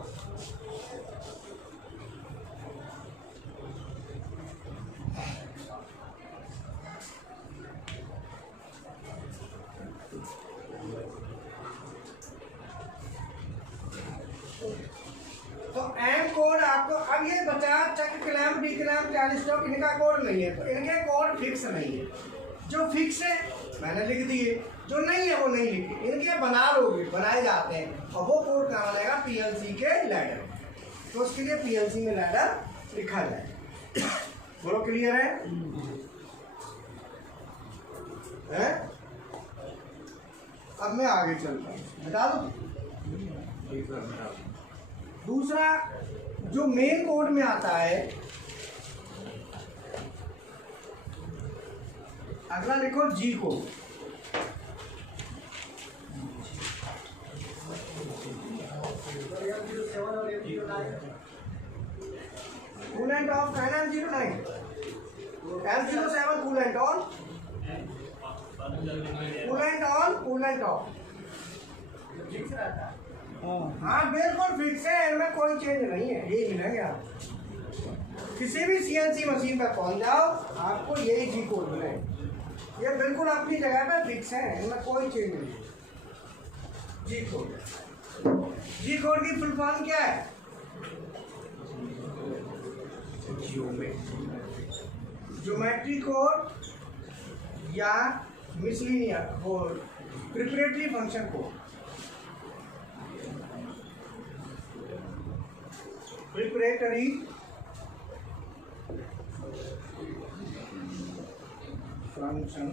तो एम कोड आपको अब ये बचा chuck clamp, declamp, turn stop, इनका कोड नहीं है, तो इनके कोड फिक्स नहीं है। जो फिक्स है मैंने लिख दिए, जो नहीं है वो नहीं लिखे। इनके बना लोगे, बनाए जाते हैं और वो कोड कहाँ बनेगा? पीएलसी के लैडर। तो उसके लिए पीएलसी में लैडर लिखा जाए। बोलो, क्लियर है? हैं? अब मैं आगे चलता हूँ, बता दो। दूसरा जो मेन कोड में आता है, अगला लिखो G code. Coolant off M09 M07 coolant on, coolant on, coolant off. हाँ बिल्कुल फिक्स है, इनमें कोई चेंज नहीं है। ये मिलेंगे आप किसी भी CNC मशीन पर पहुंच जाओ, आपको यही जी कोड मिलेगा। ये बिल्कुल अपनी जगह पे फिक्स है, इनमें कोई चेंज नहीं है। जी कोड, जी कोड की फुल फॉर्म क्या है? ज्योमेट्री कोड या miscellaneous code, preparatory function code. Preparatory function,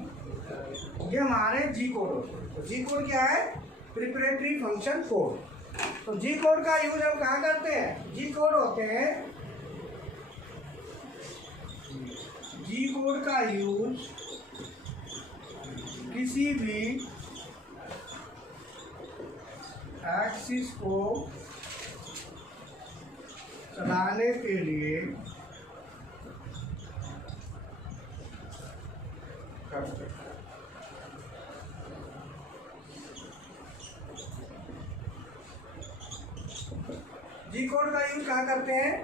ये हमारे जी कोड होते हैं। तो जी कोड क्या है? Preparatory function code. तो जी कोड का यूज हम कहाँ करते हैं? जी कोड होते हैं, जी कोड का यूज किसी भी एक्सिस को चलाने के लिए करते हैं। जी कोड का यूज कहाँ करते हैं?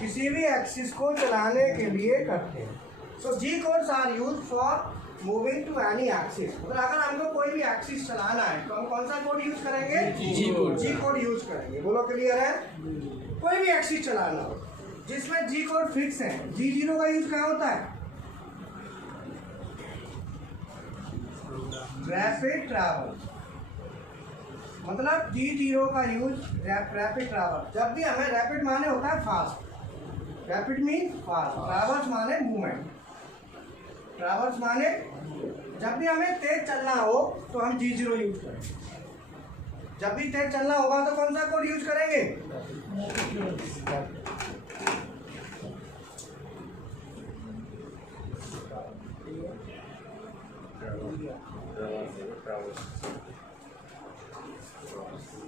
किसी भी एक्सिस को चलाने के लिए करते हैं। So G codes are use for moving to any axis. मतलब अगर हमको कोई भी एक्सिस चलाना है तो हम कौन सा कोड यूज करेंगे? जी कोड यूज करेंगे। बोलो, क्लियर है? कोई भी एक्सिस चलाना हो जिसमें जी कोड फिक्स है। G0 का यूज कहाँ होता है? Rapid travel. मतलब G0 का यूज रैपिड ट्रैवल। जब भी हमें रैपिड माने होता है fast, rapid mean fast, travels माने मूवमेंट। ट्रैवर्स माने जब भी हमें तेज चलना हो तो हम G0 यूज करें। जब भी तेज चलना होगा तो कौन सा कोड यूज करेंगे?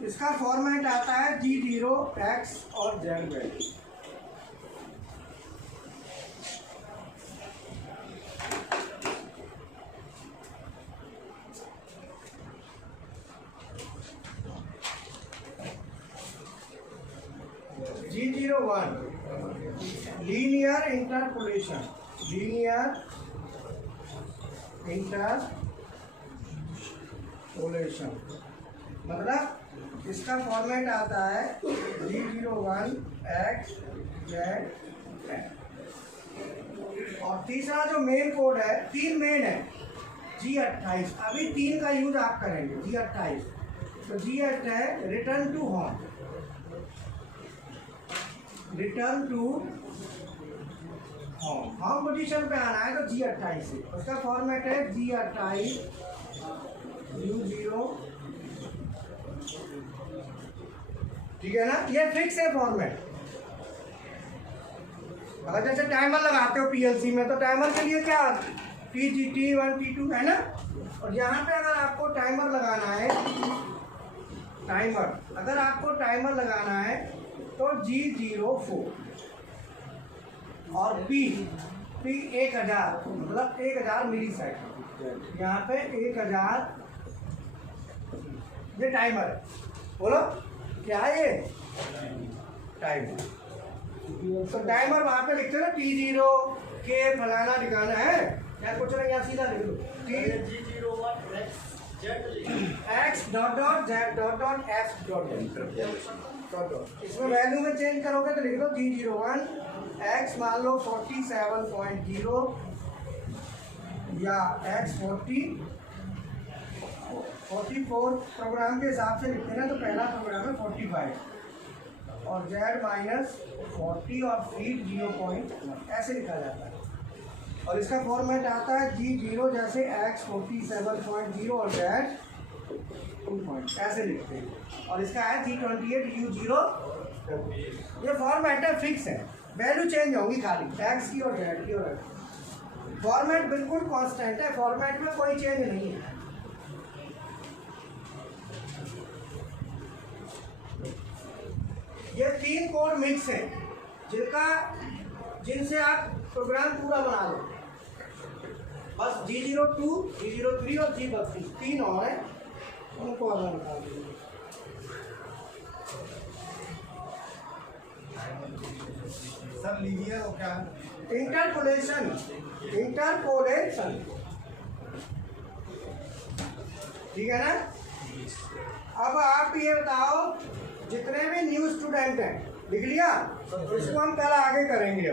इसका फॉर्मेट आता है G0 X और Z value. G01 linear interpolation, linear interpolation मतलब इसका फॉर्मेट आता है G01 X Z। और तीसरा जो मेन कोड है, 3 मेन है, G28। अभी 3 का यूज आप करेंगे। G28 तो G8 है return to home, return to home position पे आना है तो G28 से। उसका फॉर्मेट है G28 U0, ठीक है ना। ये फिक्स है फॉर्मेट। अगर जैसे टाइमर लगाते हो पीएलसी में तो टाइमर के लिए क्या T1 T2 है ना। और यहाँ पे अगर आपको टाइमर लगाना है, अगर आपको टाइमर लगाना है तो G04 और P 1000 मतलब 1000 मिली सेकंड। यहाँ पे 1000 ये टाइमर है। बोलो क्या है ये? टाइमर। तो टाइमर वहाँ पे लिखते हो ना T0 के फलाना ठिकाना है, क्या कुछ नहीं, यहाँ सीधा लिख लो G01 X dot F dot. इसमें वैल्यू में चेंज करोगे तो लिख दो G01 X मान लो 47.0 या X 44 प्रोग्राम के हिसाब से लिखते हैं ना, तो पहला प्रोग्राम है 45 और Z -40 और फीड 0.1 ऐसे लिखा जाता है। और इसका फॉर्मेट आता है G0 जैसे X 47.0 और Z 2 ऐसे लिखते हैं। और इसका है G28 U0। ये फॉर्मेट है, फिक्स है, वैल्यू चेंज होगी खाली X की और Z की। और फॉर्मेट बिल्कुल कांस्टेंट है, फॉर्मेट में कोई चेंज नहीं है। ये 3 कोड मिक्स है जिनसे आप प्रोग्राम पूरा बना लो। बस G02, G03 और G32 3 और है, उनको अलग निकाल दीजिए। सर लीनियर और क्या? इंटरपोलेशन ठीक है ना। अब आप ये बताओ, जितने भी न्यू स्टूडेंट हैं लिख लिया, इसको हम कल आगे करेंगे।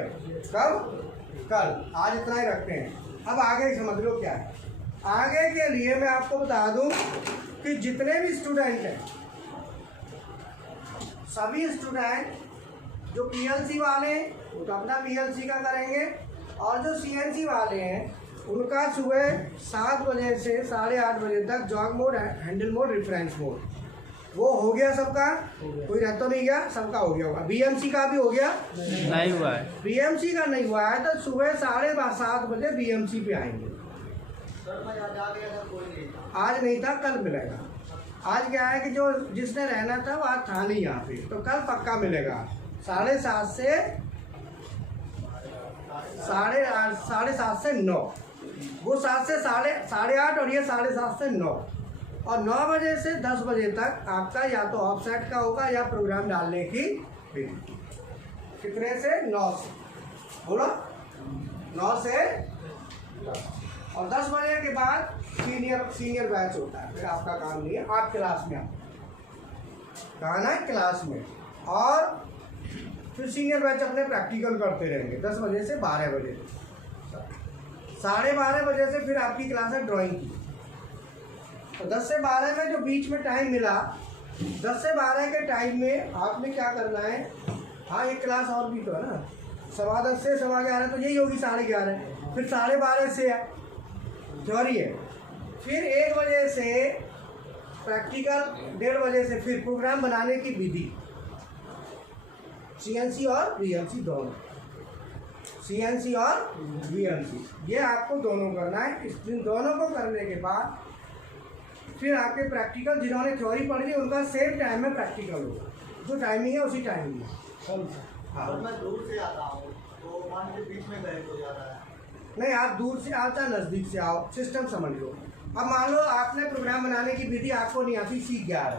कल आज इतना ही रखते हैं। अब आगे समझ लो क्या है। आगे के लिए मैं आपको बता दूं कि जितने भी स्टूडेंट हैं, सभी स्टूडेंट जो पीएलसी वाले वो तो अपना पीएलसी का करेंगे, और जो सीएनसी वाले हैं उनका सुबह 7 बजे से 8:30 बजे तक jog mode, handle mode, reference mode वो हो गया सबका। कोई रह तो नहीं गया, सबका हो गया होगा। बीएमसी का भी हो गया? नहीं हुआ है। बीएमसी का नहीं हुआ है तो सुबह 7:30 बजे बीएमसी पे आएंगे। आज नहीं था, कल मिलेगा। आज क्या है कि जो जिसने रहना था वो आज था नहीं यहाँ पे, तो कल पक्का मिलेगा 7:30 से 7:30 से 9। वो 7 से 8:30 और ये 7:30 से 9। और 9 बजे से 10 बजे तक आपका या तो ऑफसेट का होगा या प्रोग्राम डालने की विधि। कितने से? 9 से। बोलो 9 से। और 10 बजे के बाद सीनियर बैच होता है, फिर आपका काम नहीं है, आप क्लास में कहाँ है? क्लास में। और फिर सीनियर बैच अपने प्रैक्टिकल करते रहेंगे 10 बजे से 12 बजे। 12:30 बजे से फिर आपकी क्लास है ड्राइंग की। तो 10 से 12 में जो बीच में टाइम मिला, 10 से 12 के टाइम में आपने क्या करना है? हाँ, एक क्लास और भी तो है ना, 10:15 से 11:15, तो यही होगी 11:30। फिर 12:30 से है थ्योरी है, फिर 1 बजे से प्रैक्टिकल, 1:30 बजे से फिर प्रोग्राम बनाने की विधि, CNC और VNC दोनों, CNC और VNC, ये आपको दोनों करना है। इन दोनों को करने के बाद फिर आपके प्रैक्टिकल, जिन्होंने थ्योरी पढ़ी है उनका सेम टाइम में प्रैक्टिकल होगा, जो टाइमिंग है उसी टाइमिंग है। और मैं दूर से आता हूँ तो मान के बीच में बैठ हो जाता है। नहीं, आप दूर से आओ चाहे नज़दीक से आओ, सिस्टम समझ लो। अब मान लो आपने प्रोग्राम बनाने की विधि आपको नहीं आती, C11,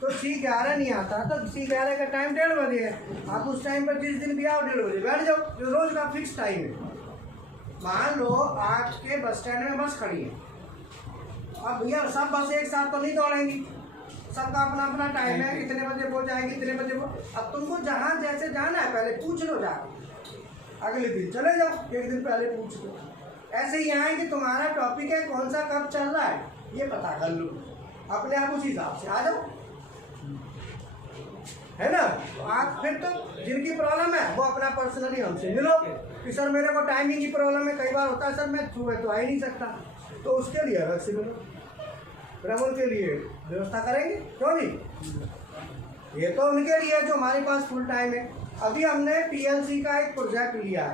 तो C11 नहीं आता तो C11 का टाइम 1:30 बजे है, आप उस टाइम पर जिस दिन भी आओ 1:30 बजे बैठ जाओ, जो रोज़ का फिक्स टाइम है। मान लो आपके बस स्टैंड में बस खड़ी है, अब भैया सब बस एक साथ तो नहीं दौड़ेंगी, सबका अपना अपना टाइम है, इतने बजे वो जाएगी, इतने बजे वो। अब तुमको जहाँ जैसे जाना है पहले पूछ लो, जाके अगले दिन चले जाओ, एक दिन पहले पूछ लो। ऐसे ही यहाँ है कि तुम्हारा टॉपिक है, कौन सा कब चल रहा है ये पता कर लो, अपने आप उसी हिसाब से आ जाओ, है ना। आप फिर तो जिनकी प्रॉब्लम है वो अपना पर्सनली हमसे मिलो कि सर मेरे को टाइमिंग की प्रॉब्लम है, कई बार होता है सर मैं सुबह तो आ ही नहीं सकता, तो उसके लिए अलग से मिलो, फिर हम उनके लिए व्यवस्था करेंगे, क्यों नहीं। ये तो उनके लिए जो हमारे पास फुल टाइम है। अभी हमने PLC का एक प्रोजेक्ट लिया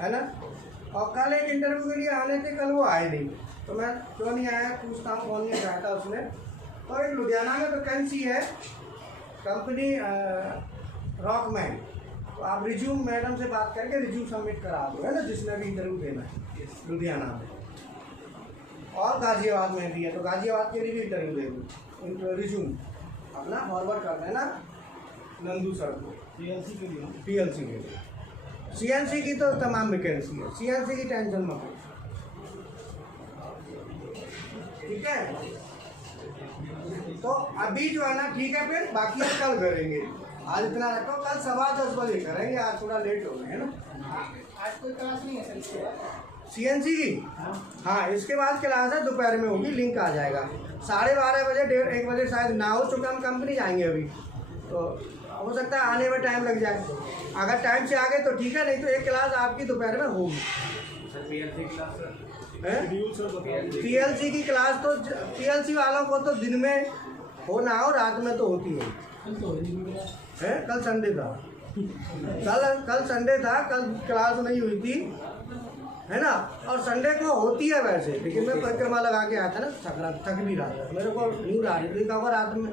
है ना, और कल एक इंटरव्यू के लिए आने थे, कल वो आए नहीं, तो मैं क्यों नहीं आया पूछता हूँ, कौन नहीं आया था उसमें। तो एक लुधियाना में वैकेंसी है, कंपनी रॉकमैन, तो आप रिज्यूम मैडम से बात करके रिज्यूम सबमिट करा दो, है ना, जिसने भी इंटरव्यू देना है लुधियाना में। और गाजियाबाद में भी है, तो गाजियाबाद के लिए भी इंटरव्यू दे दो, रिज्यूम अपना फॉरवर्ड कर देना नंदू सर को। PLC के लिए CNC की तो तमाम वैकेंसी है, CNC की टेंशन मत लो, ठीक है। तो अभी जो है ना, ठीक है, फिर बाकी हम कल करेंगे, आज इतना रखो, कल 10:15 बजे करेंगे, आज थोड़ा लेट हो गए, है ना। आज कोई क्लास नहीं है सर, CNC की, हाँ, इसके बाद क्लास है, दोपहर में होगी, लिंक आ जाएगा 12:30 बजे, 1:30 बजे शायद ना हो, चूँकि हम कंपनी जाएंगे अभी, तो हो सकता है आने में टाइम लग जाए। अगर टाइम से आ गए तो ठीक है, नहीं तो एक क्लास आपकी दोपहर में होगी। PLC की क्लास तो PLC वालों को तो दिन में हो ना हो, रात में तो होती है। कल संडे था, कल संडे था, कल क्लास नहीं हुई थी, है ना। और संडे को होती है वैसे, लेकिन मैं परिक्रमा लगा के आया था ना, थक भी रहा था, मेरे को नींद आ रही थी, कहा रात में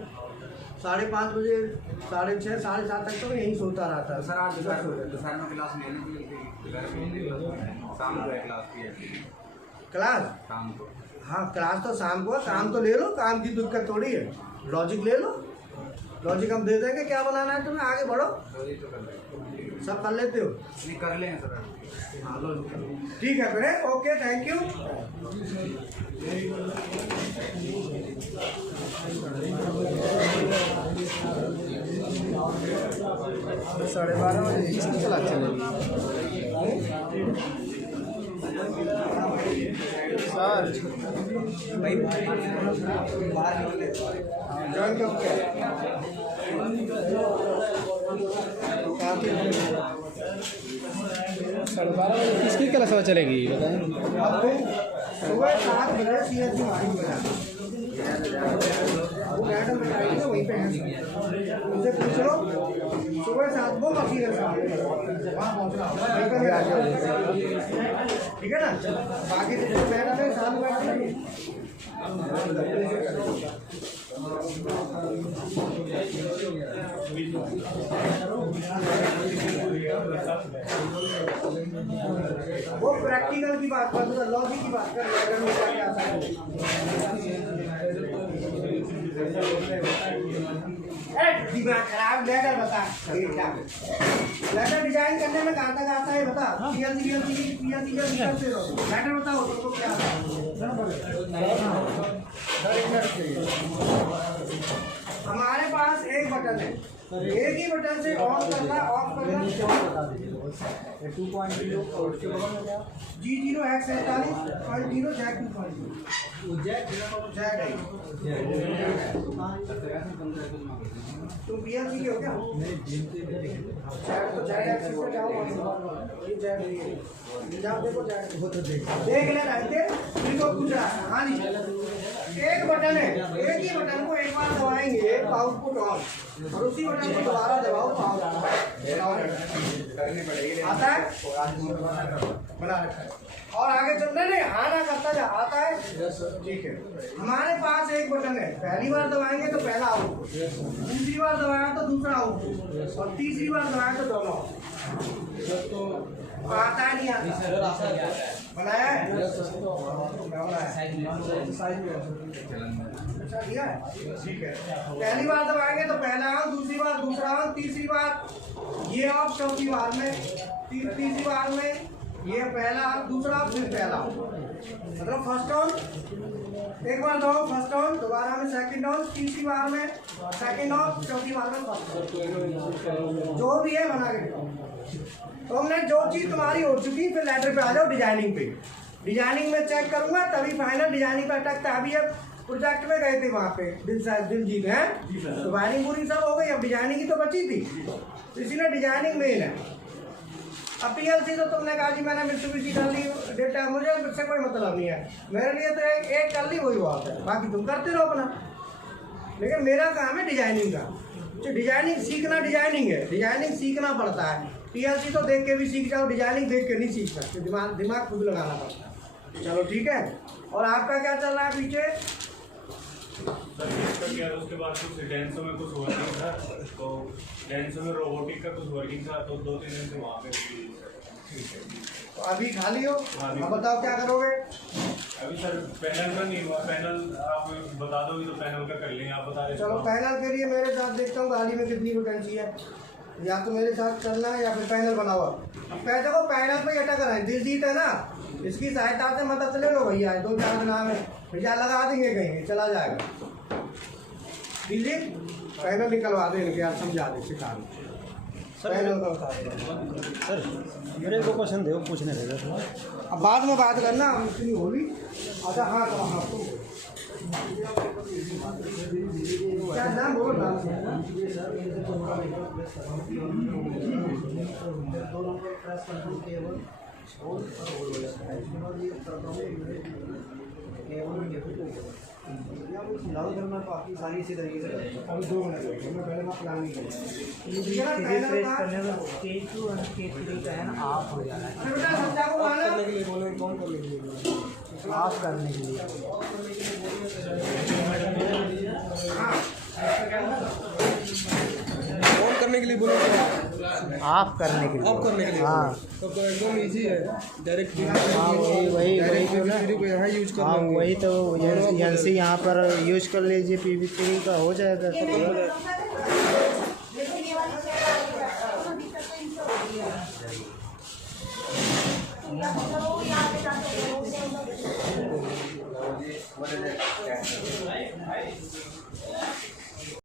5:30 बजे, 6:30, 7:30 तक तो यहीं सोता रहा था। सर आज दोपहर में क्लास नहीं है, शाम को है क्लास शाम को। हाँ, क्लास तो शाम को, काम तो ले लो, काम की दिक्कत थोड़ी है, लॉजिक ले लो, लॉजिक हम दे देंगे, क्या बनाना है तुम्हें, आगे बढ़ो, सब कर लेते हो, नहीं कर लेंगे सर। हाँ लो, ठीक है फिर, ओके, थैंक यू। साढ़े 12 बजे किसकी क्लास चलेगी सर? भाई ज्वाइन कब किया? साढ़े 12 बजे किसकी क्लास चलेगी बताएं? सुबह 7 बजे CNC मार्केट में जाना, वो मैडम बताएंगे, वहीं पे हैं, उनसे पूछ लो, सुबह 7 वो मशीन है सामने, वहाँ पहुँचना, वहीं पर आ जाओ, ठीक है ना। बाकी जो मैडम है सामने बैठे, वो प्रैक्टिकल की बात कर, लॉजिक की बात कर, दिमाग खराब। लेटर बता, लेटर डिजाइन करने में कहाँ तक आता है बता, लेटर बताओ तुमको क्या आता है। हमारे पास एक बटन है, एक ही बटन से ऑन करना ऑफ करना। G0X47.0 जैक 2.0 जैक है। तुम PLC के हो क्या? जैक तो जैक एक्सिस पे जाओ, ये जैक नहीं है, जाओ देखो जैक देख ले रहे थे, इनको पूछ रहा है। हाँ जी, एक बटन है, एक ही बटन को एक बार दबाएंगे आउटपुट ऑन, और उसी बटन को दोबारा दबाओ आउटपुट आता है, बना रखा है। और आगे चल रहे नहीं आना करता जा आता है। ठीक है, हमारे पास एक बटन है, पहली बार दबाएंगे तो पहला आउटपुट, दूसरी बार दबाया तो दूसरा आउटपुट, और तीसरी बार दबाया तो दोनों। आता है नहीं आता? बनाया है? अच्छा दिया है, ठीक है। पहली बार दबाएंगे तो पहला आउट, दूसरी बार दूसरा आउट, तीसरी बार ये ऑफ, चौथी बार में तीसरी बार में ये पहला दूसरा फिर पहला, मतलब फर्स्ट ऑन, एक बार दो फर्स्ट ऑन, दोबारा में सेकंड ऑन, तीसरी बार में सेकंड ऑन, चौथी बार में फर्स्ट ऑन, जो भी है बना के। तो हमने जो चीज़ तुम्हारी हो चुकी फिर लेटर पे आ जाओ डिजाइनिंग पे। डिजाइनिंग में चेक करूंगा तभी फाइनल डिजाइनिंग पे अटकता है। अभी अब प्रोजेक्ट में गए थे वहाँ पे दिलजीत हैं, तो वायरिंग पूरी सब हो गई, अब डिजाइनिंग ही तो बची थी, तो इसीलिए डिजाइनिंग मेन है। अब PLC तो तुमने कहा जी मैंने मित्सुबिशी डाल ली डेटा, मुझे मुझसे कोई मतलब नहीं है, मेरे लिए तो एक कर ली वही बात है, बाकी तुम करते रहो अपना। लेकिन मेरा काम है डिजाइनिंग का, जो डिजाइनिंग सीखना डिजाइनिंग है, डिजाइनिंग सीखना पड़ता है। PLC तो देख के भी सीख जाओ, डिजाइनिंग देख के नहीं सीख सकते, दिमाग खुद लगाना पड़ता है। चलो ठीक है, और आपका क्या चल रहा है पीछे? उसके बाद कुछ डेंसो में कुछ वर्किंग था, तो डेंसो में रोबोटिक का कुछ वर्किंग था, तो 2-3 दिन से वहाँ पे। तो अभी खाली हो, अब बताओ क्या करोगे? अभी सर पैनल का नहीं हुआ, पैनल आप बता दोगे तो पैनल का कर लेंगे, आप बता दें। चलो पैनल के लिए मेरे साथ देखता हूँ गाड़ी में कितनी वैकेंसी है, या तो मेरे साथ चलना है या फिर पैनल बनाओ। अब कहते को पैनल पे अटक रहे हैं, दिलजीत है ना, इसकी सहायता से मदद ले लो भैया, 2-4 दिन में भैया लगा देंगे, कहीं चला जाएगा। दिलजीत पैनल निकलवा दे इनके यार, समझा दे सिखा दे पैनल का बता दे सर। मेरे को पसंद है वो पूछने लगे, अब बाद में बात करना, हम इतनी होगी। अच्छा हाँ तो हाँ तो क्या नाम बोलो नाम से बाकी सारी इसी तरीके से। अभी 2 मिनट मैं पहले मैं प्लान नहीं ऑफ हो जा रहा है, करने के लिए बोलो, कौन करने के लिए ऑफ करने के लिए। ऑन करने के लिए बोलो, ऑफ करने के लिए, ऑफ करने के लिए। हाँ तब तो एकदम इजी है, डायरेक्ट हाँ वही यहाँ यूज कर हाँ वही तो एनसी यहाँ पर यूज कर लीजिए, PV3 का हो जाएगा।